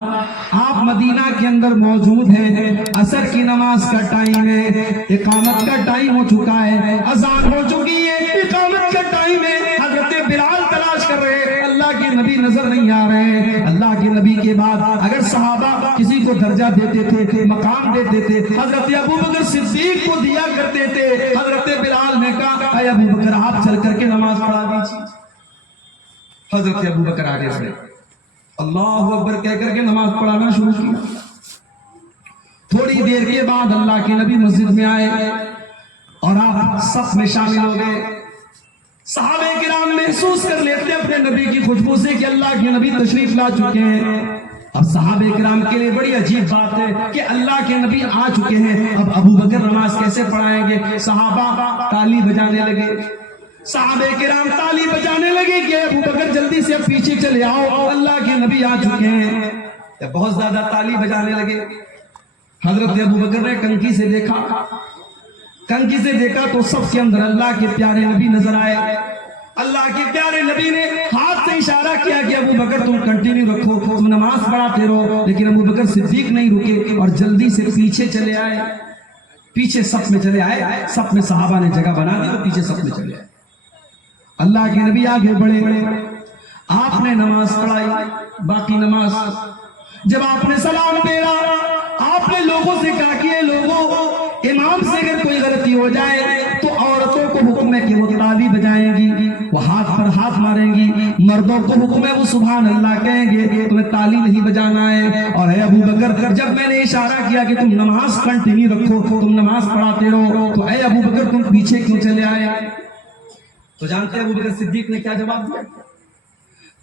آپ مدینہ کے اندر موجود ہیں، عصر کی نماز کا ٹائم ہے، اقامت کا ٹائم ہو چکا ہے، اذان ہو چکی ہے، اقامت کا ٹائم ہے۔ حضرت بلال تلاش کر رہے ہیں، اللہ کے نبی نظر نہیں آ رہے ہیں۔ اللہ کے نبی کے بعد اگر صحابہ کسی کو درجہ دیتے تھے، مقام دیتے تھے، حضرت ابو بکر صدیق کو دیا کرتے تھے۔ حضرت بلال نے کہا اے ابو بکر آپ چل کر کے نماز پڑھا دیجیے۔ حضرت ابو بکر آگے سے اللہ اکبر کہہ کر کے نماز پڑھانا شروع کیا۔ تھوڑی دیر کے بعد اللہ کے نبی مسجد میں آئے اور آپ صف میں شامل ہو گئے۔ صحابہ کرام محسوس کر لیتے اپنے نبی کی خوشبو سے کہ اللہ کے نبی تشریف لا چکے ہیں۔ اب صحابہ کرام کے لیے بڑی عجیب بات ہے کہ اللہ کے نبی آ چکے ہیں، اب ابو بکر نماز کیسے پڑھائیں گے؟ صحابہ تالی بجانے لگے، صحابہ کرام تالی بجانے لگے کہ ابو بکر جلدی سے اب پیچھے چلے آؤ، اللہ کے نبی آ چکے ہیں۔ جب بہت زیادہ تالی بجانے لگے، حضرت ابو بکر نے کنکھی سے دیکھا تو سب کے اندر اللہ کے پیارے نبی نظر آئے۔ اللہ کے پیارے نبی نے ہاتھ سے اشارہ کیا کہ ابو بکر تم کنٹینیو رکھو، تم نماز پڑھاتے رہو، لیکن ابو بکر صدیق نہیں رکے اور جلدی سے پیچھے چلے آئے، پیچھے صف میں چلے آئے۔ صف میں صحابہ نے جگہ بنا دی تو پیچھے صف میں چلے آئے۔ اللہ کے نبی آگے بڑھے، آپ نے نماز پڑھائی، باقی نماز جب آپ نے سلام پھیرا، آپ نے لوگوں سے کہا کہ یہ لوگوں، امام سے اگر کوئی غلطی ہو جائے تو عورتوں کو حکم ہے کہ وہ تالی بجائیں گی، وہ ہاتھ پر ہاتھ ماریں گی، مردوں کو حکم ہے وہ سبحان اللہ کہیں گے، تمہیں تالی نہیں بجانا ہے۔ اور اے ابو بکر جب میں نے اشارہ کیا کہ تم نماز کنٹینیو رکھو، تم نماز پڑھاتے رہو، تو اے ابو بکر تم پیچھے کیوں چلے آئے؟ تو جانتے ہیں ابو بکر صدیق نے کیا جواب دیا؟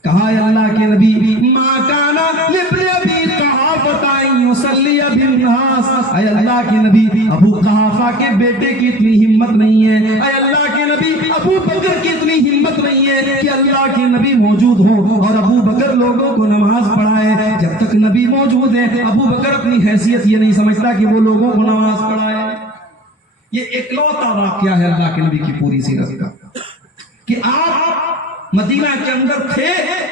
کہا اے اللہ کے نبی ما کانا لابن ابی قحافہ ان یصلی بالناس، اے اللہ کے نبی ابو قحافہ کے بیٹے کی اتنی ہمت نہیں ہے، اے اللہ کے نبی ابو بکر کی اتنی ہمت نہیں ہے کہ اللہ کے نبی موجود ہو اور ابو بکر لوگوں کو نماز پڑھائے۔ جب تک نبی موجود ہے ابو بکر اپنی حیثیت یہ نہیں سمجھتا کہ وہ لوگوں کو نماز پڑھائے۔ یہ اکلوتا واقعہ ہے اللہ کے نبی کی پوری سیرت کا کہ آپ مدینہ کے اندر تھے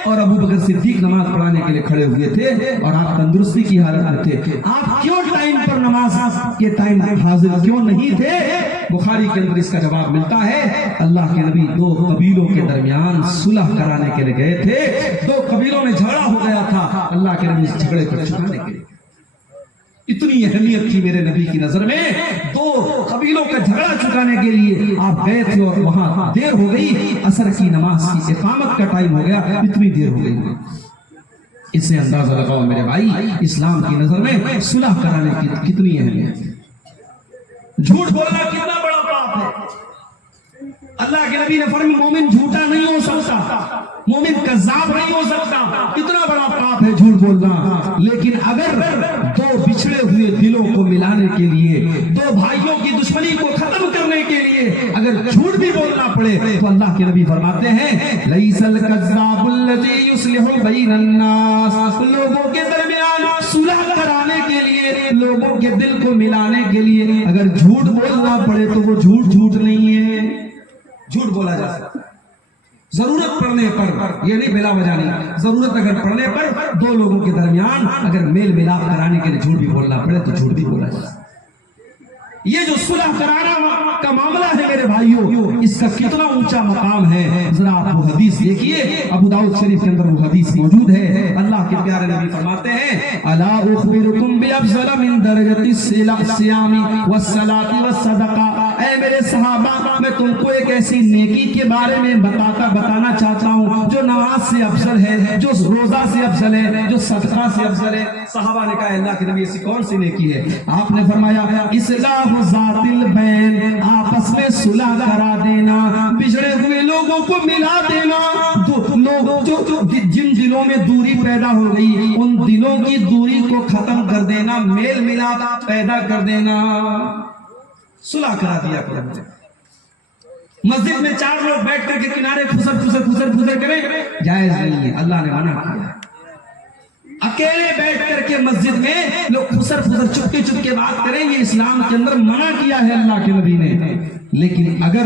اور ابو بکر صدیق نماز پڑھانے کے لیے کھڑے ہوئے تھے اور آپ تندرستی کی حالت میں تھے۔ آپ کیوں ٹائم پر نماز کے ٹائم حاضر کیوں نہیں تھے؟ بخاری کے اندر اس کا جواب ملتا ہے، اللہ کے نبی دو قبیلوں کے درمیان صلح کرانے کے لیے گئے تھے، دو قبیلوں میں جھگڑا ہو گیا تھا، اللہ کے نبی اس جھگڑے کو چھپانے کے لیے، اتنی اہمیت تھی میرے نبی کی نظر میں، دو قبیلوں کا جھگڑا چکانے کے لیے آپ گئے تھے اور وہاں دیر ہو گئی، عصر کی نماز کی اقامت کا ٹائم ہو گیا، اتنی دیر ہو گئی۔ اس سے اندازہ لگاؤ میرے بھائی اسلام کی نظر میں صلح کرانے کی کتنی اہمیت ہے۔ جھوٹ بولنا کتنا بڑا پاپ ہے۔ اللہ کے نبی نے فرمایا مومن جھوٹا نہیں ہو سکتا، مومن کذاب نہیں ہو سکتا، کتنا بڑا پاپ ہے جھوٹ بولنا۔ لیکن اگر دو بچھڑے ہوئے دلوں کو ملانے کے لیے، دو بھائیوں کی دشمنی کو ختم کرنے کے لیے اگر جھوٹ بھی بولنا پڑے تو اللہ کے نبی فرماتے ہیں لیس الکذاب الذی یصلح بین الناس، لوگوں کے درمیان صلح کرانے کے لیے، لوگوں کے دل کو ملانے کے لیے اگر جھوٹ بولنا پڑے تو وہ جھوٹ نہیں ہے، جھوٹ بولا جا سکتا ہے ضرورت پڑنے پر، یہ نہیں بلا وجہ نہیں، ضرورت اگر پڑنے پر دو لوگوں کے درمیان اگر میل ملاپ کرانے کے لیے جھوٹ بھی بولنا پڑے تو جھوٹ بھی بولا جا سکتا ہے۔ یہ جو صلح کرانا کا معاملہ ہے میرے بھائیوں، اس کا کتنا اونچا مقام ہے، ذرا آپ وہ حدیث دیکھیے، ابو داؤد شریف کے اندر وہ حدیث موجود ہے۔ اللہ کے پیارے نبی فرماتے ہیں الا اخبرکم بافضل من درجۃ الصیام والصلاۃ والصدقہ، اے میرے صحابہ میں تم کو ایک ایسی نیکی کے بارے میں بتانا چاہتا ہوں جو نماز سے افضل ہے، جو روزہ سے افضل ہے، جو صدقہ سے افضل ہے۔ صحابہ نے کہا اللہ کے نبی ایسی کون سی نیکی ہے؟ آپ نے فرمایا اصلاح ذات البین، آپس میں صلح کرا دینا، بچھڑے ہوئے لوگوں کو ملا دینا، جن دلوں میں دوری پیدا ہو گئی ان دلوں کی دوری کو ختم کر دینا، میل ملاپ پیدا کر دینا، صلح کرا دیا کرو۔ مسجد میں چار لوگ بیٹھ کر کے کنارے پھسر کریں جائز نہیں ہے، اللہ نے منع کیا۔ اکیلے بیٹھ کر کے مسجد میں لوگ پھسر چپکے بات کریں، یہ اسلام کے اندر منع کیا ہے اللہ کے نبی نے۔ لیکن اگر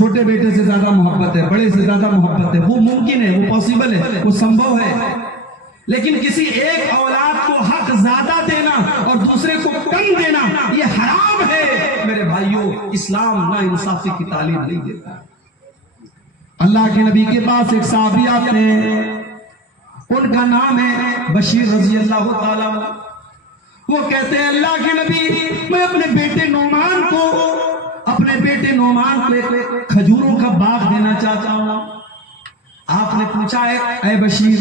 چھوٹے بیٹے سے زیادہ محبت ہے، بڑے سے زیادہ محبت ہے، وہ ممکن ہے، وہ پاسبل ہے، وہ سمبھو ہے، لیکن کسی ایک اولاد کو حق زیادہ دینا اور دوسرے کو کم دینا یہ حرام ہے میرے بھائیوں۔ اسلام نا انصافی کی تعلیم نہیں دیتا۔ اللہ کے نبی کے پاس ایک صحابی آتے ہیں، ان کا نام ہے بشیر رضی اللہ تعالیٰ۔ وہ کہتے ہیں اللہ کے نبی، میں اپنے بیٹے نعمان کو ایک کھجوروں کا باغ دینا چاہتا ہوں۔ آپ نے پوچھا ہے اے بشیر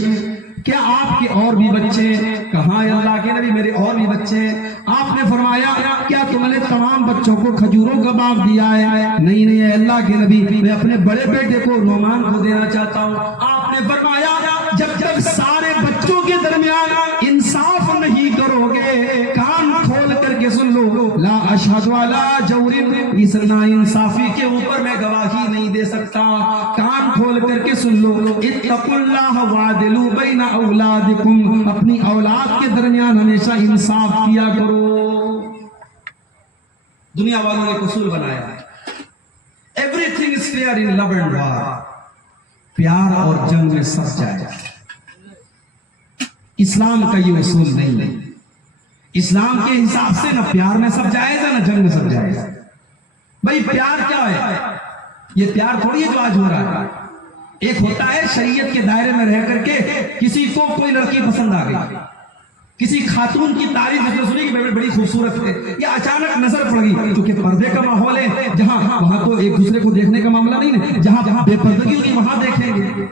کیا آپ کے اور بھی بچے ہیں؟ کہاں ہے اللہ کے نبی میرے اور بھی بچے ہیں۔ آپ نے فرمایا کیا تم نے تمام بچوں کو کھجوروں کا باغ دیا ہے؟ نہیں ہے اللہ کے نبی، میں اپنے بڑے بیٹے کو نعمان کو دینا چاہتا ہوں۔ آپ نے فرمایا جب تک سارے بچوں کے درمیان انصاف نہیں کرو گے، کان کھول کر کے سن لو، لا اشہد علی جور، اس نا انصافی کے اوپر میں گواہی نہیں دے سکتا۔ کان کھول کر کے سن لو، اتقوا اللہ وعدلوا بین اولادکم، اپنی اولاد کے درمیان ہمیشہ انصاف کیا کرو۔ دنیا والوں نے اصول بنایا ہے everything is fair in love and war، پیار اور جنگ میں سب جائز۔ اسلام کا یہ اصول نہیں ہے۔ اسلام کے حساب سے نہ پیار میں سب جائز ہے نہ جنگ میں سب جائز ہے۔ بھئی پیار کیا ہے؟ یہ پیار تھوڑی ہے جو آج ہو رہا ہے۔ ایک ہوتا ہے شریعت کے دائرے میں رہ کر کے کسی کو کوئی لڑکی پسند آ گئی، کسی خاتون کی تعریف اس نے سنی کہ بڑی خوبصورت ہے، یا اچانک نظر پڑ گئی، کیونکہ پردے کا ماحول ہے جہاں وہاں تو ایک دوسرے کو دیکھنے کا معاملہ نہیں ہے، جہاں بے پردگی ہوگی وہاں دیکھیں گے۔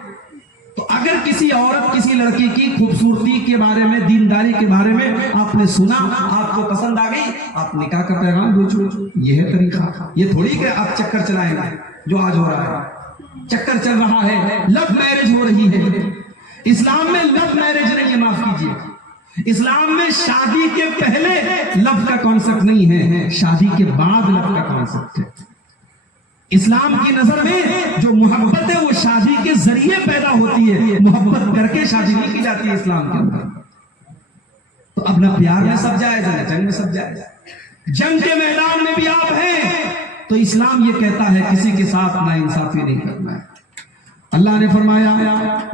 تو اگر کسی عورت کسی لڑکی کی خوبصورتی کے بارے میں، دینداری کے بارے میں آپ نے سنا، آپ کو پسند آ گئی، آپ نکاح کا پیغام بھیجو۔ یہ ہے طریقہ، یہ تھوڑی کہ آپ چکر چلائیں گے جو آج ہو رہا ہے۔ چکر چل رہا ہے، لو میرج ہو رہی ہے۔ اسلام میں لو میرج نہیں ہے، معاف کیجیے، اسلام میں شادی کے پہلے لو کا کانسیپٹ نہیں ہے، شادی کے بعد لو کا کانسیپٹ ہے۔ اسلام کی نظر میں جو محبت ہے وہ شادی کے ذریعے پیدا ہوتی ہے، محبت کر کے شادی نہیں کی جاتی ہے اسلام کے اندر۔ تو اب نہ پیار میں سب جائز ہے نہ جنگ میں سب جائز ہے۔ جنگ کے میدان میں بھی آپ ہیں تو اسلام یہ کہتا ہے کسی کے ساتھ نا انصافی نہیں کرنا ہے۔ اللہ نے فرمایا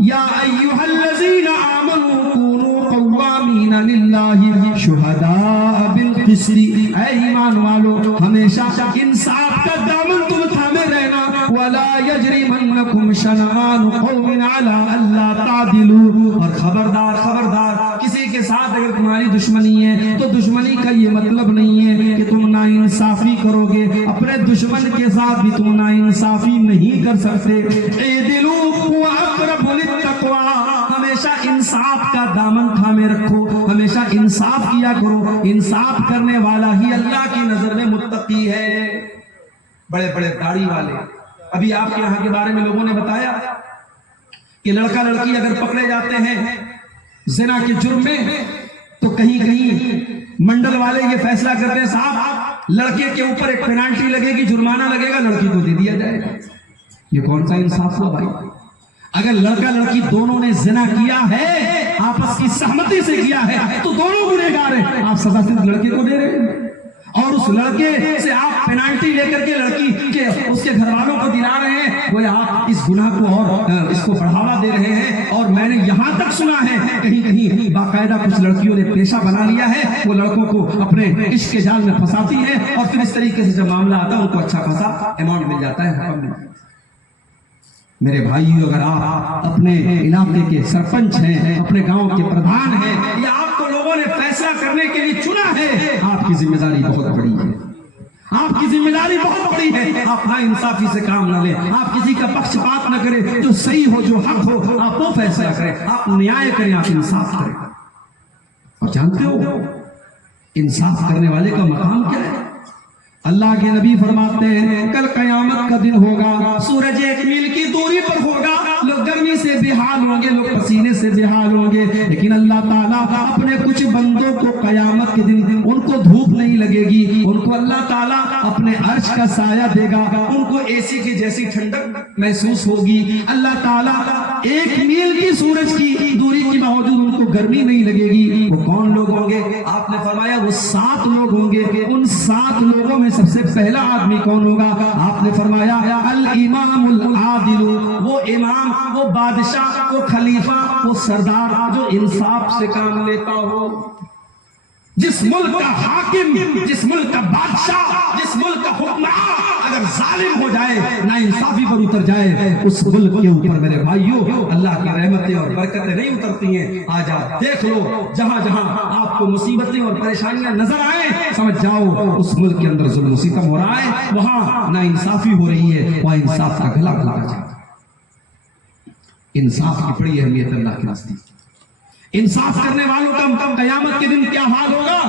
یا ایھا الذین آمنوا کونوا قوامین للہ شہداء بالقسط، اے ایمان والو ہمیشہ انصاف کا دامن تم تھامے رہنا، ولا یجرمنکم شنآن قوم علی الا تعدلوا، اور خبردار کسی کے ساتھ اگر تمہاری دشمنی ہے تو دشمنی کا یہ مطلب نہیں ہے کہ تم نا انصافی کرو گے، اپنے دشمن کے ساتھ بھی تم نا انصافی نہیں کر سکتے۔ اعدلوا هو اقرب للتقوی، ہمیشہ انصاف کا دامن تھامے رکھو، ہمیشہ انصاف کیا کرو، انصاف کرنے والا ہی اللہ کی نظر میں متقی ہے۔ بڑے بڑے داڑھی والے، ابھی آپ کے یہاں کے بارے میں لوگوں نے بتایا کہ لڑکا لڑکی اگر پکڑے جاتے ہیں زنا کے جرم میں تو کہیں منڈل والے یہ فیصلہ کرتے ہیں صاحب لڑکے کے اوپر ایک پینالٹی لگے گی، جرمانہ لگے گا، لڑکی کو دے دیا جائے گا۔ یہ کون سا انصاف ہوا بھائی؟ اگر لڑکا لڑکی دونوں نے زنا کیا ہے، آپس کی سہمتی سے کیا ہے، تو دونوں گنہگار ہیں، آپ سزا صرف لڑکے کو دے رہے ہیں، اور اس لڑکے سے آپ پینالٹی لے کر کے لڑکی کے اس کے گھر والوں کو دلا رہے ہیں، وہ آپ اس گناہ کو اور اس کو بڑھاوا دے رہے ہیں۔ اور میں نے یہاں تک سنا ہے کہیں باقاعدہ کچھ لڑکیوں نے پیشہ بنا لیا ہے، وہ لڑکوں کو اپنے عشق کے جال میں پھنساتی ہیں، اور پھر اس طریقے سے جب معاملہ آتا ہے ان کو اچھا خاصا اماؤنٹ مل جاتا ہے، رقم مل جاتا ہے۔ میرے بھائیو، اگر آپ اپنے علاقے کے سرپنچ ہیں، اپنے گاؤں کے پردھان ہیں، یا آپ کو لوگوں نے فیصلہ کرنے کے لیے چنا ہے، آپ کی ذمہ داری بہت بڑی ہے، آپ کی ذمہ داری بہت بڑی ہے۔ آپ نا انصافی سے کام نہ لیں، آپ کسی کا پکش پات نہ کریں، جو صحیح ہو جو حق ہو آپ وہ فیصلہ کریں، آپ نیائے کریں، آپ انصاف کریں۔ اور جانتے ہو انصاف کرنے والے کا مقام کیا ہے؟ اللہ کے نبی فرماتے ہیں کل قیامت کا دن ہوگا، سورج 1 میل کی دوری پر ہوگا، لوگ گرمی سے بے حال ہوں گے، لوگ پسینے سے بے حال ہوں گے، لیکن اللہ تعالیٰ اپنے کچھ بندوں کو قیامت کے دن ان کو دھوپ نہیں لگے گی، ان کو اللہ تعالیٰ اپنے عرش کا سایہ دے گا، ان کو اے سی کی جیسی ٹھنڈک محسوس ہوگی۔ اللہ تعالیٰ 1 میل کی سورج کی دوری کی باوجود ان کو گرمی نہیں لگے گی وہ کون لوگ ہوں گے؟ آپ نے فرمایا وہ 7 لوگ ہوں گے. ان 7 لوگوں میں سب سے پہلا آدمی کون ہوگا؟ آپ نے فرمایا الامام العادل، وہ امام، وہ بادشاہ، وہ خلیفہ، وہ سردار جو انصاف سے کام لیتا ہو. جس ملک کا حاکم، جس ملک کا بادشاہ، جس ملک کا حکمران اگر ظالم ہو جائے، نا انصافی پر اتر جائے، اس ملک کے اوپر میرے بھائیوں اللہ کی رحمتیں اور برکتیں نہیں اترتی ہیں. آج آپ دیکھ لو، جہاں جہاں آپ کو مصیبتیں اور پریشانیاں نظر آئیں، سمجھ جاؤ اس ملک کے اندر ظلم و ستم ہو رہا ہے، وہاں نا انصافی ہو رہی ہے، وہاں انصاف کا گلا کاٹا جاتا ہے. انصاف کی بڑی اہمیت اللہ کے نزدیک. انصاف کرنے والوں کا قیامت کے دن کیا حال ہوگا؟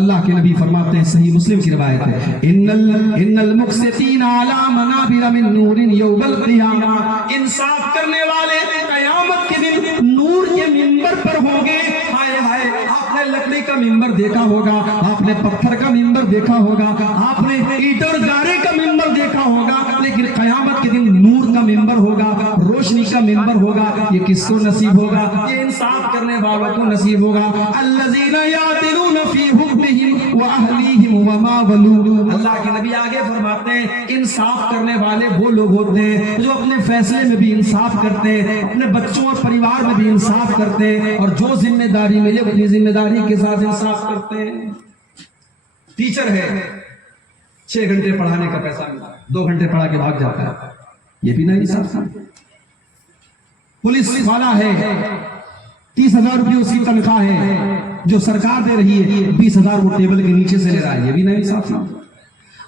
اللہ کے نبی فرماتے ہیں، صحیح مسلم کی روایت ہے، ان المقسطین علی منابر من نور یوم القیامہ، انصاف کرنے والے قیامت کے دن نور کے منبر پر ہوں گے. ہائے ہائے، آپ نے لکڑی کا منبر دیکھا ہوگا، آپ نے پتھر کا منبر دیکھا ہوگا، آپ نے اینٹ اور گارے کا منبر دیکھا ہوگا، لیکن قیامت کے دن نور کا منبر ہوگا، روشنی کا منبر ہوگا. یہ کس کو نصیب ہوگا؟ یہ انصاف کرنے والوں کو نصیب ہوگا. الذین یعدلون فی حکمہم واہلیہم وما ولوا. اللہ کے نبی آگے فرماتے ہیں انصاف کرنے والے وہ لوگ ہوتے ہیں جو اپنے فیصلے میں بھی انصاف کرتے ہیں، اپنے بچوں اور پریوار میں بھی انصاف کرتے ہیں، اور جو ذمہ داری ملے اپنی ذمہ داری کے ساتھ انصاف کرتے ہیں. ٹیچر ہے، 6 گھنٹے پڑھانے کا پیسہ ملا، 2 گھنٹے پڑھا کے بھاگ جاتا ہے، یہ بھی نہ انصاف. پولیس والا ہے، 30,000 روپے اس کی تنخواہ ہے، جو سرکار دے رہی ہے 20,000 وہ ٹیبل کے نیچے سے لے رہا ہے، یہ بھی نہیں انصاف.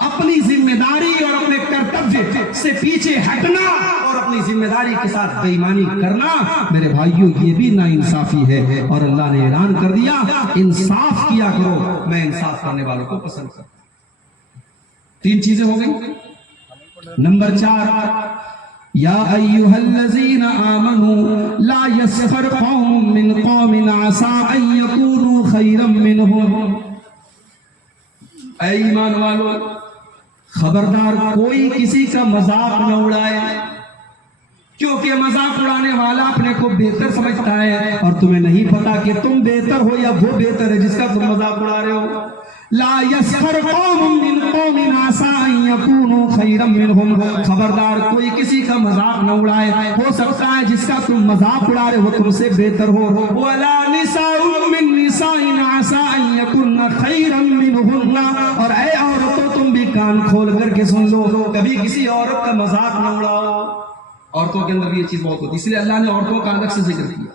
اپنی ذمہ داری اور اپنے کرتویہ سے پیچھے ہٹنا اور اپنی ذمہ داری کے ساتھ بے ایمانی کرنا میرے بھائیوں یہ بھی نا انصافی ہے. اور اللہ نے اعلان کر دیا انصاف کیا کرو، میں انصاف کرنے والوں کو پسند کرتا ہوں. 3 چیزیں ہو گئی. نمبر 4، یا ایھا الذین آمنوا لا یسخر قوم من قوم عسى ان یکونوا خیرا منهم. اے ایمان والو، خبردار کوئی کسی کا مذاق نہ اڑائے، کیونکہ مذاق اڑانے والا اپنے کو بہتر سمجھتا ہے اور تمہیں نہیں پتا کہ تم بہتر ہو یا وہ بہتر ہے جس کا تم مذاق اڑا رہے ہو. لا یسخر قوم من قوم عسى ان یکونوا خیرا منهم. خبردار کوئی کسی کا مذاق نہ اڑائے، ہو سکتا ہے جس کا تم مذاق اڑا رہے ہو تم سے بہتر ہو. ولا نساء من نساء عسى ان یکن خیرا منهن. اور اے عورتوں تم بھی کان کھول کر کے سن لو، کبھی کسی عورت کا مذاق نہ اڑاؤ. عورتوں کے اندر بھی یہ چیز بہت ہوتی ہے، اس لیے اللہ نے عورتوں کا الگ سے ذکر کیا.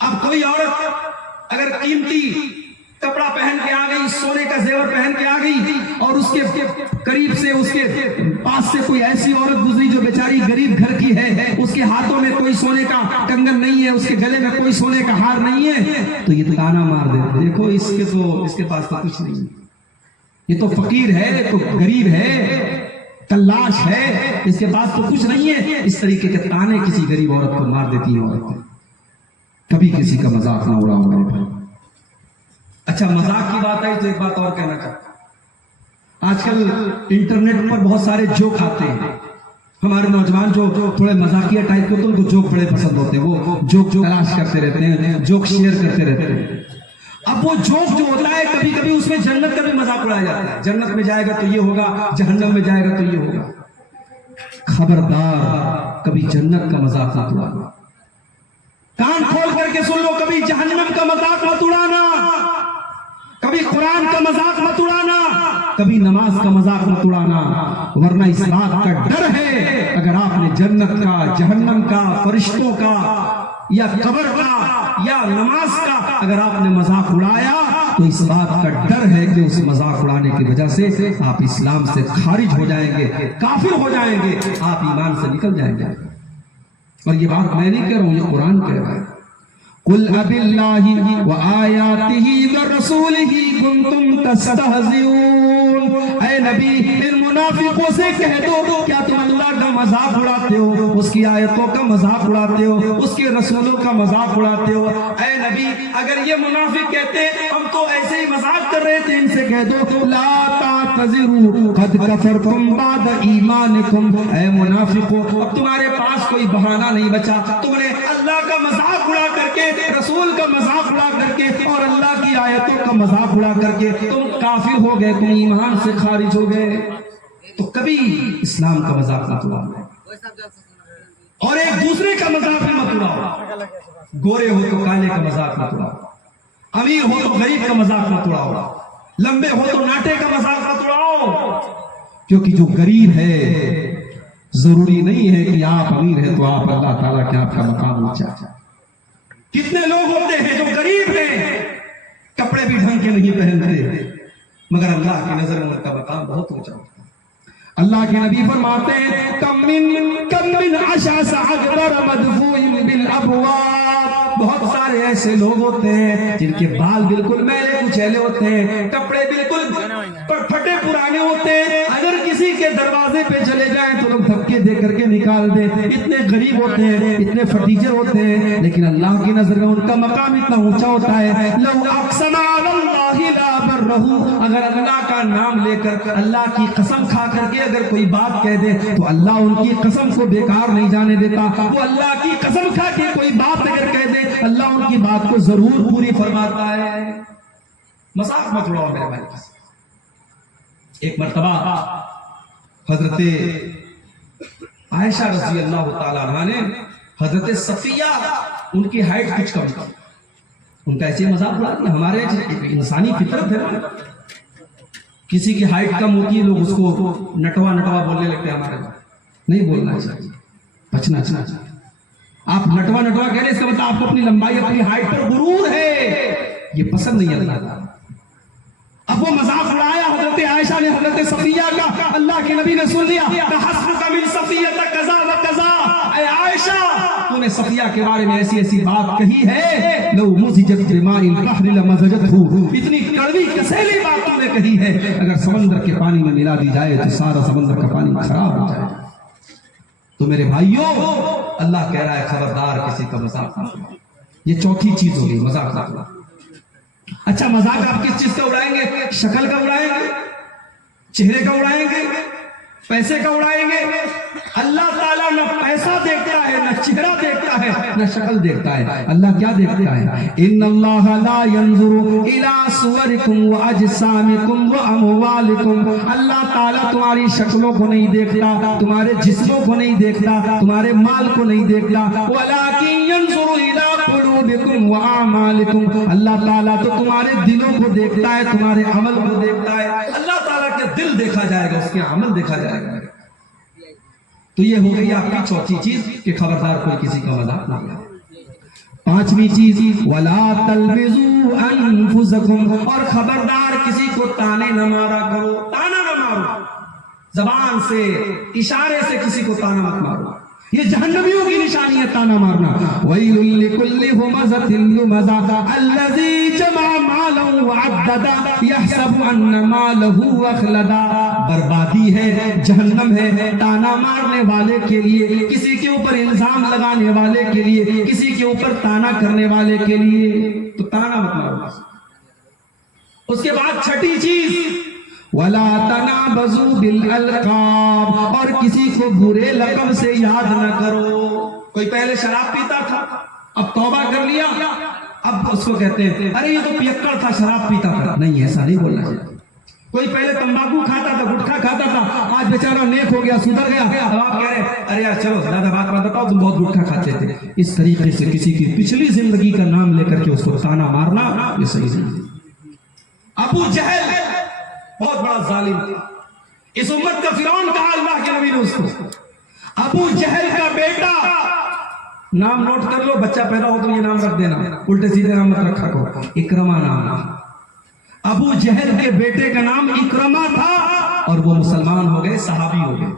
اب کوئی عورت اگر قیمتی کپڑا پہن کے آ گئی، سونے کا زیور پہن کے آ گئی، اور اس کے قریب سے اس کے پاس سے کوئی ایسی عورت گزری جو بیچاری غریب گھر کی ہے، اس کے ہاتھوں میں کوئی سونے کا کنگن نہیں ہے، اس کے گلے میں کوئی سونے کا ہار نہیں ہے، تو یہ تو تانا مار دے، دیکھو اس کے پاس تو کچھ نہیں ہے، یہ تو فقیر ہے، یہ تو غریب ہے، تلاش ہے، اس کے پاس تو کچھ نہیں ہے. اس طریقے کے تانے کسی غریب عورت کو مار دیتی ہیں عورتیں. کبھی کسی کا مذاق نہ اڑاؤ میرے بھائی. اچھا مذاق کی بات آئی تو ایک بات اور کہنا چاہتا ہوں. آج کل انٹرنیٹ پر بہت سارے جوک آتے ہیں. ہمارے نوجوان جو تھوڑے مذاقیہ ٹائپ کے ہوتے ہیں ان کو جوک بڑے پسند ہوتے ہیں، وہ جوک تلاش کرتے رہتے ہیں، جوک شیئر کرتے رہتے ہیں. اب وہ جوک جو ہوتا ہے کبھی کبھی اس میں جنت کا بھی مذاق اڑایا جاتا ہے، جنت میں جائے گا تو یہ ہوگا، جہنم میں جائے گا تو یہ ہوگا. خبردار کبھی جنت کا مذاق مت اڑانا. کان کھول کر کے سن لو، کبھی جہنم کا مذاق مت اڑانا، کبھی قرآن کا مذاق مت اڑانا، کبھی نماز کا مذاق مت اڑانا. ورنہ اس بات کا ڈر ہے اگر آپ نے جنت کا، جہنم کا، فرشتوں کا یا قبر کا یا نماز کا اگر آپ نے مذاق اڑایا تو اس بات کا ڈر ہے کہ اس مذاق اڑانے کی وجہ سے آپ اسلام سے خارج ہو جائیں گے، کافر ہو جائیں گے، آپ ایمان سے نکل جائیں گے. اور یہ بات میں نہیں کہہ رہا ہوں، یہ قرآن کہہ رہا ہے. قل اباللہ وآیاتہ ورسولہ کنتم تستہزئون. اے نبی ان منافقوں سے کہہ دو کیا تم اللہ کا مذاق اڑاتے ہو، اس کی آیتوں کا مذاق اڑاتے ہو، اس کے رسولوں کا مذاق اڑاتے ہو. اے نبی اگر یہ منافق کہتے ہم تو ایسے ہی مذاق کر رہے تھے، ان سے کہہ دو لا تعتذروا قد کفرتم بعد ایمانکم، اے منافقو اب تمہارے پاس کوئی بہانہ نہیں بچا، تم نے اللہ کا مذاق اڑا کر کے، رسول کا مذاق اڑا کر کے اور اللہ کی آیتوں کا مذاق اڑا کر کے تم کافر ہو گئے، تم ایمان سے خارج ہو گئے۔ تو کبھی اسلام کا مذاق مت اڑاؤ اور ایک دوسرے کا مذاق مت اڑاؤ، گورے ہو تو کالے کا مذاق مت اڑاؤ، امیر ہو تو غریب کا مذاق مت اڑاؤ، لمبے ہو تو ناٹے کا مذاق مت اڑاؤ، کیونکہ جو غریب ہے ضروری نہیں ہے کہ آپ امیر ہیں تو آپ اللہ تعالیٰ کے آپ کا مقام اونچا۔ کتنے لوگ ہوتے ہیں جو غریب ہیں، کپڑے بھی ڈھنگ کے نہیں پہنتے، مگر اللہ کی نظر میں ان کا مقام بہت اونچا ہوتا ہے۔ اللہ کے نبی فرماتے ہیں کم من اشعث اغبر مدفوع بالابواب، بہت سارے ایسے لوگ ہوتے ہیں جن کے بال بالکل میلے کچیلے ہوتے ہیں، کپڑے بالکل پھٹے پرانے ہوتے ہیں، اگر کسی کے دروازے پہ چلے جائیں تو لوگ دھکے دے کر کے نکال دیتے ہیں، اتنے غریب ہوتے ہیں، اتنے فقیر ہوتے ہیں، لیکن اللہ کی نظر میں ان کا مقام اتنا اونچا ہوتا ہے۔ لو اقسم علی اللہ لا برہ، اگر اللہ کا نام لے کر، اللہ کی قسم کھا کر کے اگر کوئی بات کہہ دے تو اللہ ان کی قسم کو بیکار نہیں جانے دیتا، وہ اللہ کی قسم کھا کے کوئی بات اگر کہہ دے اللہ ان کی بات کو ضرور پوری فرماتا ہے۔ مذاق مت اڑاؤ میرے بھائی۔ ایک مرتبہ حضرت عائشہ رضی اللہ تعالیٰ عنہ نے حضرت صفیہ، ان کی ہائٹ کچھ کم تھی، ان کا ایسے مذاق اڑا دیا۔ ہمارے انسانی فطرت ہے، کسی کی ہائٹ کم ہوتی ہے لوگ اس کو نٹوا نٹوا بولنے لگتے ہیں، ہمارے نہیں بولنا چاہیے، بچنا چاہیے۔ آپ نٹوا نٹوا کہہ رہے اس کا مطلب آپ کو اپنی لمبائی، اپنی ہائٹ پر غرور ہے، یہ پسند نہیں اللہ تعالیٰ۔ اب وہ مذاق اڑایا حضرت عائشہ نے حضرت صفیہ کا، اللہ کے نبی نے سن لیا، حسبک من صفیہ کذا و کذا، اے عائشہ تو نے صفیہ کے بارے میں ایسی ایسی بات کہی ہے، لو مزجت بماء البحر لمزجتہ، اتنی کڑوی کسیلی بات تو نے کہی ہے، اگر سمندر کے پانی میں ملا دی جائے تو سارا سمندر کا پانی خراب ہو جائے۔ تو میرے بھائیوں اللہ کہہ رہا ہے خبردار کسی کا مذاق نہ اڑاؤ۔ یہ چوتھی چیز ہوگی مذاق نہ اڑاؤ۔ اچھا مذاق آپ کس چیز کا اڑائیں گے؟ شکل کا اڑائیں گے، چہرے کا اڑائیں گے، پیسے کا اڑائیں گے؟ اللہ تعالیٰ نہ پیسہ دیکھتا ہے، نہ چہرہ دیکھتا ہے، نہ شکل دیکھتا ہے۔ اللہ کیا دیکھتا ہے؟ ان اللہ لا ينظر الى صورکم واجسامکم واموالکم، اللہ تعالیٰ تمہاری شکلوں کو نہیں دیکھتا، تمہارے جسموں کو نہیں دیکھتا، تمہارے مال کو نہیں دیکھتا، ولکن ينظر الى قلوبکم واعمالکم، اللہ تعالیٰ تو تمہارے دلوں کو دیکھتا ہے، تمہارے عمل کو دیکھتا ہے۔ اللہ تعالیٰ کے دل دیکھا جائے گا، اس کے عمل دیکھا جائے گا۔ تو یہ ہو گئی آپ کی چوتھی چیز کہ خبردار کوئی کسی کا مذاق نہ اڑائے۔ پانچویں چیز ولا تلمزوا انفسکم، اور خبردار کسی کو تانے نہ مارا کرو، تانا نہ مارو، زبان سے اشارے سے کسی کو تانا مت مارو، یہ جہنمیوں کی نشانی ہے تانا مارنا۔ ویل لکل ہمزۃ لمزہ الذی جمع مالا وعددا یحسب ان مالہ اخلدا، بربادی ہے، جہنم ہے تانا مارنے والے کے لیے، کسی کے اوپر الزام لگانے والے کے لیے، کسی کے اوپر تانا کرنے والے کے لیے۔ تو تانا مت مارو۔ اس کے بعد چھٹی چیز وَلَا تَنَابَزُوا بِالْأَلْقَابِ، اور کسی کو برے لقب سے یاد نہ کرو۔ کوئی پہلے شراب پیتا تھا، اب توبہ کر لیا، اب اس کو کہتے ہیں ارے یہ تو پیکڑ تھا، شراب پیتا تھا۔ نہیں، ایسا نہیں بولنا چاہیے۔ کوئی پہلے تمباکو کھاتا تھا، گٹکا کھاتا تھا، آج بیچارہ نیک ہو گیا، سدھر گیا، اب آپ کہہ رہے ہیں ارے یار چلو زیادہ بات مت بتاؤ، تم بہت گٹکا کھاتے تھے۔ اس طریقے سے کسی کی پچھلی زندگی کا نام لے کر کے اس کو تانا مارنا یہ صحیح نہیں۔ ابو جہل بہت بڑا ظالم تھا، اس امت کا فرعون کہا اللہ کے نبی نے اس کو۔ ابو جہل کا بیٹا، نام نوٹ کر لو، بچہ پیدا ہو تو یہ نام رکھ دینا، الٹے سیدھے نام مت رکھا کرو۔ اکرما نام، ابو جہل کے بیٹے کا نام اکرما تھا، اور وہ مسلمان ہو گئے، صحابی ہو گئے۔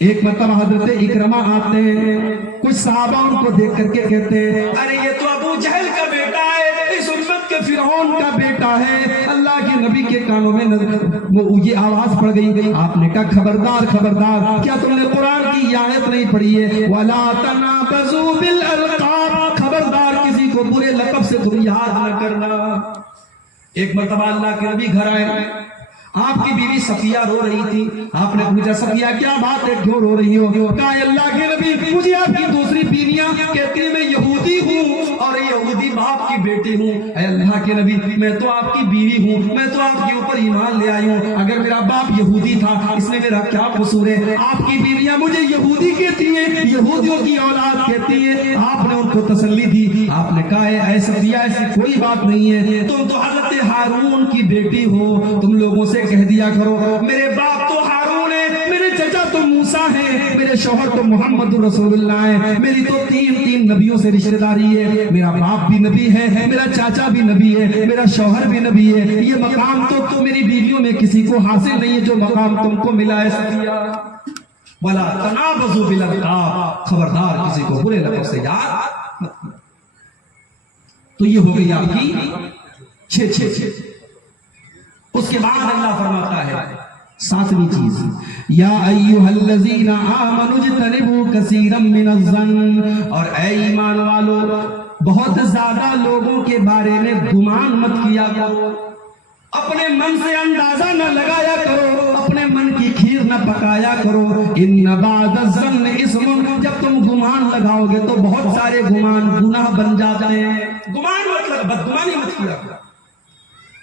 ایک مرتبہ حضرت اکرما آتے ہیں، کچھ صحابہ ان کو دیکھ کر کے کہتے ہیں ارے یہ تو ابو جہل کا بیٹا ہے، اس امت کے فرعون کا بیٹا ہے۔ اللہ کے نبی کے کانوں میں یہ آواز پڑ گئی، آپ نے کہا خبردار خبردار، کیا تم نے قرآن کی یہ آیت نہیں پڑھی ہے وَلَا تَنَابَزُوا بِالْأَلْقَابِ، خبردار کسی کو برے لقب سے تم یاد نہ کرنا۔ ایک مرتبہ اللہ کے نبی گھر آئے، آپ کی بیوی صفیہ رو رہی تھی. آپ نے پوچھا صفیہ کیا بات ہے, کیوں رو رہی ہو؟ کہا اللہ کے نبی مجھے آپ کی دوسری بیویاں کہتی ہیں میں یہودی ہوں اور یہودی باپ کی بیٹی ہوں. اے اللہ کے نبی میں تو آپ کی بیوی ہوں, میں تو آپ کے اوپر ایمان لے آئی ہوں, اگر میرا باپ یہودی تھا اس میں میرا کیا قصور ہے؟ آپ کی بیویاں مجھے یہودی کہتی ہیں, یہودیوں کی اولاد کہتی ہیں. آپ نے ان کو تسلی دی. آپ نے کہا اے صفیہ ایسی کوئی بات نہیں ہے, تم تو حضرت ہارون کی بیٹی ہو, تم لوگوں سے کہہ دیا کرو میرے باپ تو ہارون ہے, میرے چچا تو موسیٰ ہے, میرے شوہر تو محمد رسول اللہ ہے, میری تو تین نبیوں سے رشتہ داری ہے, میرا باپ بھی نبی ہے, میرا چاچا بھی نبی ہے, میرا شوہر بھی نبی ہے. یہ مقام تو میری بیویوں میں کسی کو حاصل نہیں ہے جو مقام تم کو ملا ہے صفیہ. وَلَا تَنَابَزُوا بِالْأَلْقَابِ, خبردار کسی کو برے لفظ سے یاد. تو یہ ہو گئی آپ کی چھ. اس کے بعد اللہ فرماتا ہے ساتویں چیز, یا ایھا الذین آمنوا اجتنبوا کثیرا من الظن, اور اے ایمان والو بہت زیادہ لوگوں کے بارے میں گمان مت کیا کرو, اپنے من سے اندازہ نہ لگایا کرو, اپنے من کی کھیر نہ پکایا کرو. ان بعض الظن اسم, جب تم گمان لگاؤ گے تو بہت سارے گمان گناہ بن جاتے ہیں. گمان مطلب بدگمانی مت کیا کرو,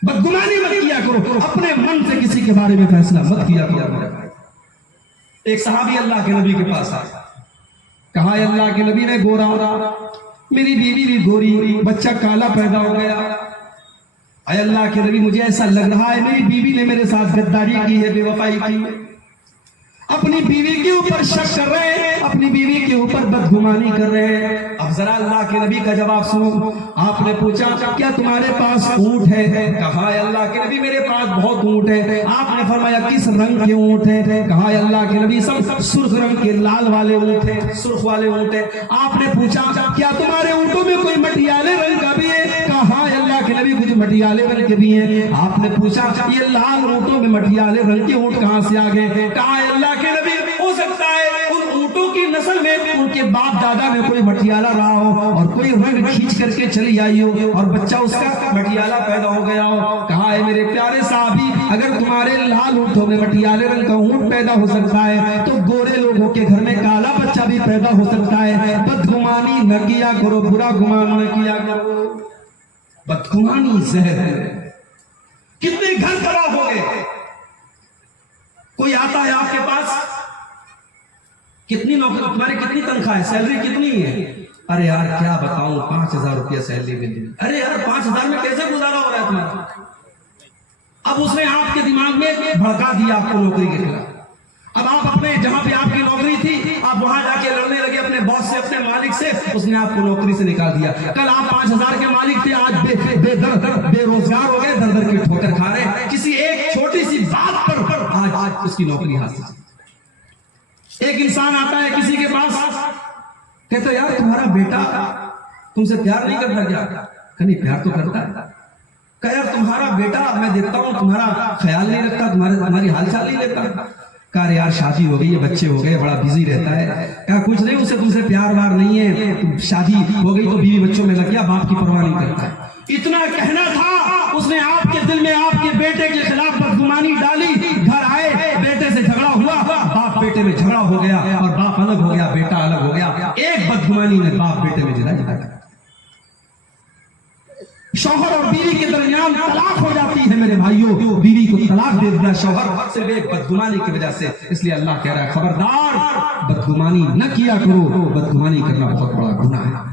بدگمانی مت کیا کرو, اپنے من سے کسی کے بارے میں فیصلہ مت کیا کرو. ایک صحابی اللہ کے نبی کے پاس آیا, کہا اللہ کے نبی نے گورا, میری بیوی بھی گوری, بچہ کالا پیدا ہو گیا. اے اللہ کے نبی مجھے ایسا لگ رہا ہے میری بیوی نے میرے ساتھ غداری کی ہے, بے وفائی کی ہے. اپنی بیوی کے اوپر شک کر رہے ہیں, اپنی بیوی کے اوپر بدگمانی کر رہے ہیں. اب ذرا اللہ کے نبی کا جواب سنو. آپ نے پوچھا کیا تمہارے پاس اونٹ ہے؟ کہا اللہ کے نبی میرے پاس بہت اونٹ ہے. آپ نے فرمایا کس رنگ کے اونٹ ہے؟ کہا اللہ کے نبی سب سرخ رنگ کے, لال والے اونٹ ہیں, سرخ والے اونٹ ہیں. آپ نے پوچھا کیا تمہارے اونٹوں میں کوئی مٹیالے رنگ کا بھی ہے؟ کہا اللہ کے نبی کچھ مٹیالے رنگ کے بھی ہیں. آپ نے پوچھا یہ لال اونٹوں میں مٹیالے رنگ کے اونٹ کہاں سے آ گئے؟ کہا اللہ کے نبی ہو سکتا ہے ان اونٹوں کی نسل میں ان کے باپ دادا میں کوئی مٹیالہ رہا ہو اور کوئی رنگ کھینچ کر کے چلی آئی ہو اور بچہ اس کا مٹیالہ پیدا ہو گیا ہو. کہا ہے میرے پیارے صحابی اگر تمہارے لال اونٹوں میں مٹیالے رنگ کا اونٹ پیدا ہو سکتا ہے تو گورے لوگوں کے گھر میں کالا بچہ بھی پیدا ہو سکتا ہے. بدگمانی نہ کیا کرو, برا گمان نہ کیا کرو. بدگمانی زہر ہے. کتنے گھر خراب ہو گئے. کوئی آتا ہے آپ کے پاس, کتنی نوکری, تمہاری کتنی تنخواہ ہے, سیلری کتنی ہے؟ ارے یار کیا بتاؤں 5,000 روپیہ سیلری ملی. ارے یار 5,000 میں کیسے گزارا ہو رہا ہے تمہارا؟ اب اس نے آپ کے دماغ میں بھڑکا دیا آپ کو نوکری کے خلاف. اب آپ اپنے جہاں پہ آپ کی نوکری تھی آپ وہاں جا کے لڑنے لگے اپنے باس سے, اپنے مالک سے. اس نے آپ کو نوکری سے نکال دیا. کل آپ 5,000 کے مالک تھے, آج بے روزگار ہو گئے, در در کی ٹھوکر کھا رہے کسی ایک چھوٹی سی بات پر. آج اس کی نوکری حاصل. ایک انسان آتا ہے کسی کے پاس, کہتا یار تمہارا بیٹا تم سے پیار نہیں کرتا کیا؟ کہ پیار تو کرتا ہے. کہ یار تمہارا بیٹا میں دیکھتا ہوں تمہارا خیال نہیں رکھتا, تمہاری حال چال نہیں لیتا. کہا یار شادی ہو گئی ہے, بچے ہو گئے, بڑا بزی رہتا ہے. کہا کچھ نہیں, اسے تم سے پیار وار نہیں ہے, شادی ہو گئی تو بیوی بچوں میں لگ گیا, باپ کی پرواہ نہیں کرتا ہے. اتنا کہنا تھا, اس نے آپ کے دل میں آپ کے بیٹے کے خلاف بدگمانی ڈالی. گھر آئے, بیٹے سے جھگڑا ہوا, باپ بیٹے میں جھگڑا ہو گیا اور باپ الگ ہو گیا, بیٹا الگ ہو گیا. ایک بدگمانی نے باپ بیٹے میں جدا جدا کر. شوہر اور بیوی کے درمیان طلاق ہو جاتی ہے میرے بھائیوں, بیوی کو طلاق دے دیا شوہر صرف ایک بدگمانی کی وجہ سے. اس لیے اللہ کہہ رہا ہے خبردار بدگمانی نہ کیا کرو, بدگمانی کرنا بہت بڑا گناہ ہے.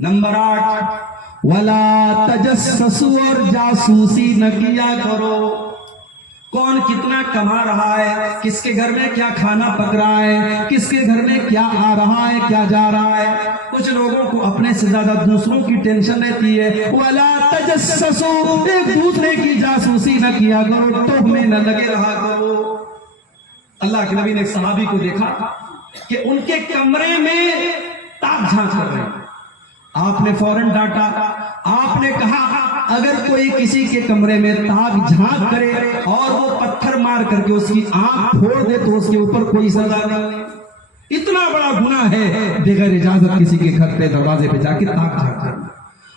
نمبر 8 ولا تجسسوا, اور جاسوسی نہ کیا کرو. کون کتنا کما رہا ہے, کس کے گھر میں کیا کھانا پک رہا ہے, کس کے گھر میں کیا آ رہا ہے, کیا جا رہا ہے. کچھ لوگوں کو اپنے سے زیادہ دوسروں کی ٹینشن رہتی ہے. وَلَا تَجَسَّسُوا, ایک دوسرے کی جاسوسی نہ کیا کرو, تہمے نہ لگے رہا کرو. اللہ کے نبی نے ایک صحابی کو دیکھا کہ ان کے کمرے میں تاک جھانک کر رہے ہیں. آپ نے فوراً ڈانٹا. آپ نے کہا اگر کوئی کسی کے کمرے میں تاک جھانک کرے اور وہ پتھر مار کر کے اس کی آنکھ پھوڑ دے تو اس کے اوپر کوئی سزا نہیں. اتنا بڑا گناہ ہے بغیر اجازت کسی کے گھر پہ دروازے پہ جا کے تاک جھانک کرنا.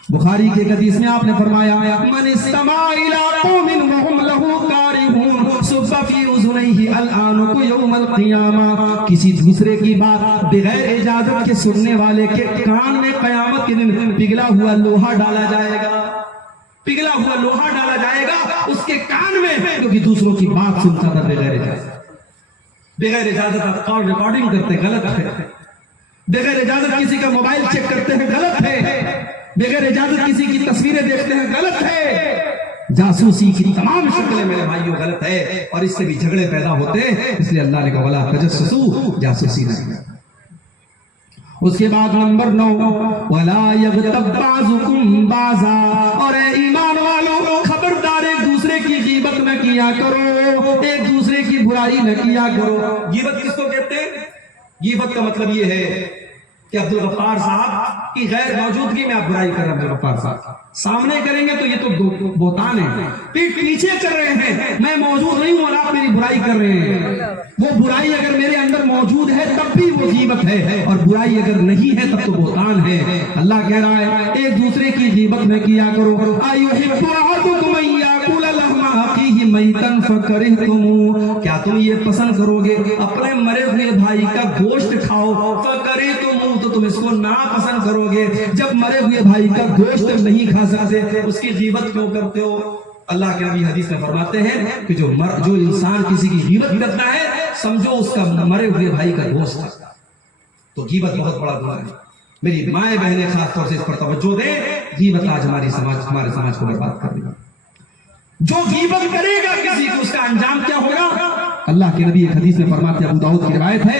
بخاری کے حدیث میں آپ نے فرمایا من استمع الی قوم وهم له کارہون, الآنق یوم القیامہ، کسی دوسرے کی بات بغیر اجازت کے سننے والے کے کان میں قیامت کے دن پگھلا ہوا لوہا ڈالا جائے گا، پگھلا ہوا لوہا ڈالا جائے گا اس کے کان میں، کیونکہ دوسروں کی بات سنتا تھا بغیر اجازت۔ بغیر اجازت آپ کال ریکارڈنگ کرتے غلط ہے، بغیر اجازت کسی کا موبائل چیک کرتے ہیں غلط ہے، بغیر اجازت کسی کی تصویریں دیکھتے ہیں غلط ہے۔ جاسوسی کی تمام شکلیں میرے بھائیوں غلط ہے، اور اس سے بھی جھگڑے پیدا ہوتے ہیں، اس لیے اللہ نے کہا ولا تجسسوا، جاسوسی نہیں۔ اس کے بعد نمبر 9 ولا یغتب بعضکم بعضا، اور اے ایمان والو خبردار ایک دوسرے کی غیبت نہ کیا کرو، ایک دوسرے کی برائی نہ کیا کرو۔ غیبت کس کو کہتے ہیں؟ غیبت کا مطلب یہ ہے کہ عبدالغفار صاحب کی غیر موجودگی میں آپ برائی کر رہے ہیں، عبدالغفار صاحب سامنے کریں گے تو یہ تو بہتان ہے، پیٹ پیچھے کر رہے ہیں، میں موجود نہیں ہوں اور آپ میری برائی کر رہے ہیں، وہ برائی اگر میرے اندر موجود ہے تب بھی وہ غیبت ہے، اور برائی اگر نہیں ہے تب تو بہتان ہے۔ اللہ کہہ رہا ہے ایک دوسرے کی غیبت نہ کیا کرو۔ ایحب احدکم ان یاکل لحم اخیہ میتا فکرہتموہ، کیا تم یہ پسند کرو گے اپنے مرے ہوئے بھائی کا گوشت کھاؤ، فکرہتموہ تو تم اس کو ناپسند کرو گے، جب مرے ہوئے بھائی کا گوشت نہیں کھا سکتے اس کی غیبت کیوں کرتے ہو؟ اللہ کے نبی حدیث میں فرماتے ہیں کہ جو انسان کسی کی غیبت کرتا ہے سمجھو اس کا مرے ہوئے بھائی کا گوشت کھاتا ہے۔ تو غیبت بہت بڑا گناہ ہے، میری مائیں بہنیں خاص طور سے اس پر توجہ دیں، غیبت آج ہمارے سماج کو برباد کر دے گا۔ جو غیبت کرے گا کسی کو اس کا انجام کیا ہوگا؟ اللہ کے نبی ایک حدیث میں فرماتے ہیں، ابو داؤد کی روایت ہے،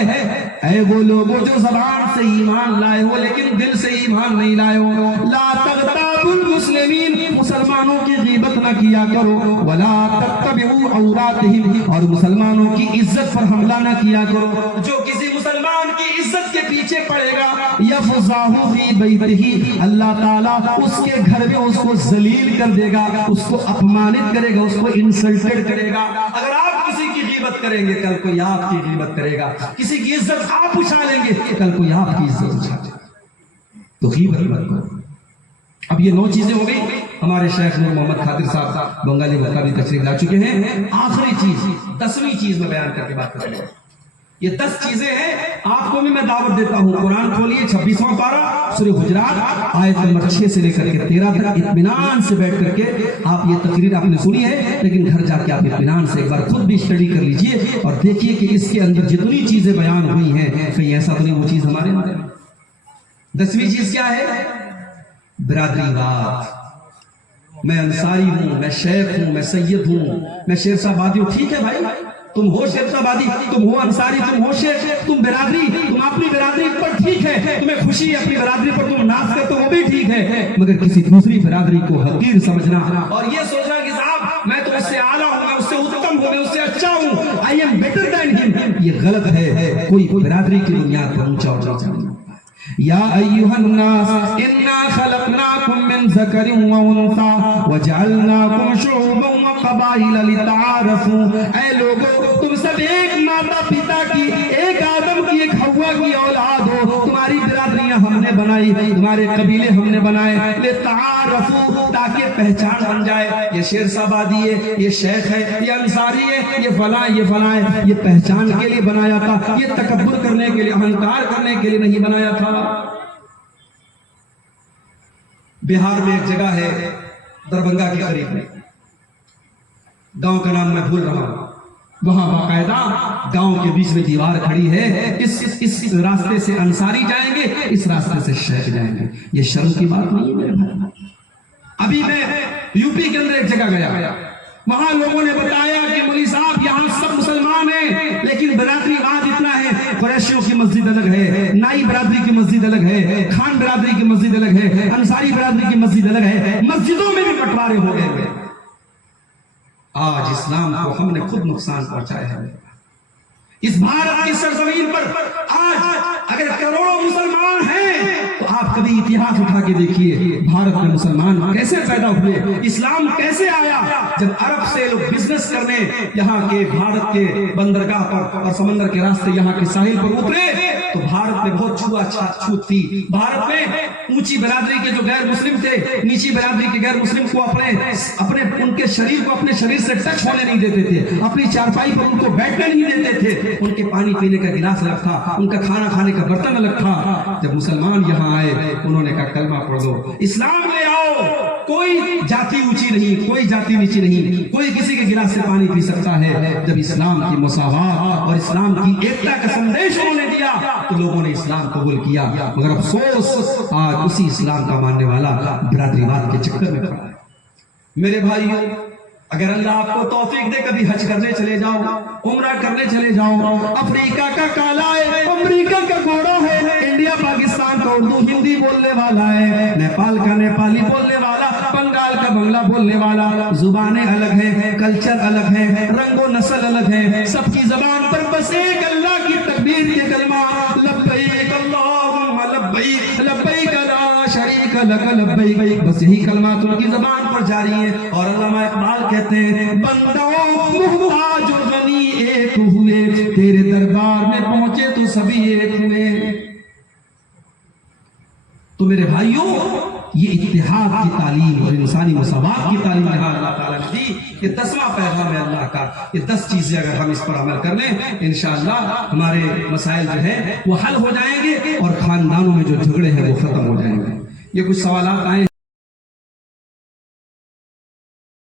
اے وہ لوگوں جو زبان سے ایمان لائے ہو لیکن دل سے ایمان نہیں لائے ہو، لا تغتابوا المسلمین، مسلمانوں کی غیبت نہ کیا کرو، ولا تتبعوا عوراتهم، اور مسلمانوں کی عزت پر حملہ نہ کیا کرو۔ جو کسی مسلمان کی عزت کے پیچھے پڑے گا یفضحہ فی بیتہ، اللہ تعالیٰ اس کے گھر میں اس کو ذلیل کر دے گا، اس کو اپمانت کرے گا، اس کو انسلٹڈ کرے گا۔ اگر آپ کسی کی غیبت کریں گے کل کوئی آپ کی غیبت کرے گا، کسی کی عزت آپ اچھالیں گے کل کوئی آپ کی عزت اچھالے گا، تو غیبت مت کرو۔ اب یہ 9 چیزیں ہو گئی، ہمارے شیخ نور محمد خاطر صاحب بنگالی وقت بھی تشریف لا چکے ہیں۔ آخری چیز 10ویں چیز میں بیان کر کے بات کریں گے، یہ 10 چیزیں ہیں، آپ کو بھی میں دعوت دیتا ہوں، قرآن کھولیے 26واں پارہ سورہ حجرات آیت نمبر 6 سے لے کر کے 13 تک، اطمینان سے بیٹھ کر کے آپ یہ تقریر آپ نے سنی ہے، لیکن گھر جا کے آپ اطمینان سے ایک بار خود بھی اسٹڈی کر لیجئے اور دیکھیے کہ اس کے اندر جتنی چیزیں بیان ہوئی ہیں کہیں ایسا تو نہیں وہ چیز ہمارے اندر ہے۔ 10ویں چیز کیا ہے؟ برادری واد۔ میں انصاری ہوں، میں شیخ ہوں، میں سید ہوں، میں شیر صاحب آبادی ہوں، ٹھیک ہے بھائی، تم ہو شیر صاحب آبادی، تم ہو انصاری، تم ہو شیخ، تم برادری، تم اپنی برادری پر ٹھیک ہے، تمہیں خوشی ہے اپنی برادری پر تم ناز کرتے ہو وہ بھی ٹھیک ہے، مگر کسی دوسری برادری کو حقیر سمجھنا اور یہ سوچنا کہ صاحب میں تو اس سے اعلیٰ ہوں، میں اس سے اتم ہوں، میں اس سے اچھا ہوں، I am better than him، یہ غلط ہے۔ کوئی برادری کی بنیاد پر اونچا ہونا چاہیے۔ یا ایھا الناس انا خلقناکم من ذکر و انثی وجعلناکم شعوبا وقبائل لتعارفوا، اے لوگو تم سب ایک ماتا پتا کی، ایک آدم کی، ایک حوا کی اولاد ہو، تمہاری برادریاں ہم نے بنائی، تمہارے قبیلے ہم نے بنائے، لتعارفوا تاکہ پہچان بن جائے، یہ شیر صاحب آبادی ہے، یہ شیخ ہے، یہ انصاری ہے، یہ فلاں یہ فلاں ہے، یہ پہچان کے لیے بنایا تھا، یہ تکبر کرنے کے لیے، اہنکار کرنے کے لیے نہیں بنایا تھا۔ بہار میں ایک جگہ ہے دربھنگا کے قریب میں، گاؤں کا نام میں بھول رہا ہوں، وہاں باقاعدہ گاؤں کے بیچ میں دیوار کھڑی ہے، اس راستے سے انصاری جائیں گے، اس راستے سے شیخ جائیں گے، یہ شرم کی بات نہیں ہے میرے بھائی۔ ابھی میں یو پی کے اندر ایک جگہ گیا، وہاں لوگوں نے بتایا کہ مولوی صاحب یہاں سب مسلمان ہیں لیکن برادری واد اتنا ہے، قریشیوں کی مسجد الگ ہے، نائی برادری کی مسجد الگ ہے، خان برادری کی مسجد الگ ہے، انصاری برادری کی مسجد الگ ہے، مسجدوں میں بھی بٹوارے ہو گئے۔ آج اسلام کو ہم نے خود نقصان پہنچایا ہے۔ اس بھارت کی سرزمین پر آج اگر کروڑوں مسلمان ہیں تو آپ کبھی اتہاس اٹھا کے دیکھیے بھارت میں مسلمان کیسے پیدا ہوئے، اسلام کیسے آیا۔ جب عرب سے لوگ بزنس کرنے یہاں کے بھارت کے بندرگاہ پر اور سمندر کے راستے یہاں کے ساحل پر اترے تو بھارت میں بہت چھوت تھی. بھارت میں اونچی برادری کے جو غیر مسلم تھے, نیچی برادری کے غیر مسلم کو ان کے شریر کو اپنے شریر سے ٹچ ہونے نہیں دیتے تھے, اپنی چارپائی پر ان کو بیٹھنے نہیں دیتے تھے. ان کے پانی پینے کا گلاس الگ تھا, ان کا کھانا کھانے کا برتن الگ تھا. جب مسلمان یہاں آئے, انہوں نے کہا کلمہ پڑھ دو, اسلام لے آؤ. کوئی جاتی اونچی نہیں, کوئی جاتی نیچی نہیں, کوئی کسی کے گلاس سے پانی پی سکتا ہے. جب اسلام کی مساوات اور اسلام کی ایکتا کا سندیش انہوں نے دیا تو لوگوں نے اسلام قبول کیا. مگر افسوس آج اسی اسلام کا ماننے والا برادری واد کے چکر میں پڑا ہے. میرے بھائیو, اگر اللہ آپ کو توفیق دے کبھی حج کرنے چلے جاؤ, عمرہ کرنے چلے جاؤ. افریقہ کا کالا ہے, امریکہ کا گھوڑا ہے, انڈیا پاکستان کا اردو ہندی بولنے والا ہے, نیپال کا نیپالی بولنے والا, بنگال کا بنگلہ بولنے والا. زبانیں الگ ہیں, کلچر الگ ہے, رنگ و نسل الگ ہے. سب کی زبان پر بس ایک اللہ کی تکبیر کے کلمہ لبیک اللہم لبیک لبیک لا شریک لک لبیک, بس یہی کلمات ان کی زبان پر جاری ہیں. اور علامہ اقبال کہتے ہیں بندوں محتاج و غنی ایک ہوئے, تیرے دربار میں پہنچے تو سبھی ایک ہوئے. تو میرے بھائیوں, یہ اتحاد کی تعلیم اور انسانی مساوات کی تعلیم یہاں اللہ تعالیٰ نے دی. یہ 10واں پیغام ہے اللہ کا. یہ 10 چیزیں اگر ہم اس پر عمل کر لیں, انشاءاللہ ہمارے مسائل جو ہیں وہ حل ہو جائیں گے اور خاندانوں میں جو جھگڑے ہیں وہ ختم ہو جائیں گے. یہ کچھ سوالات آئے.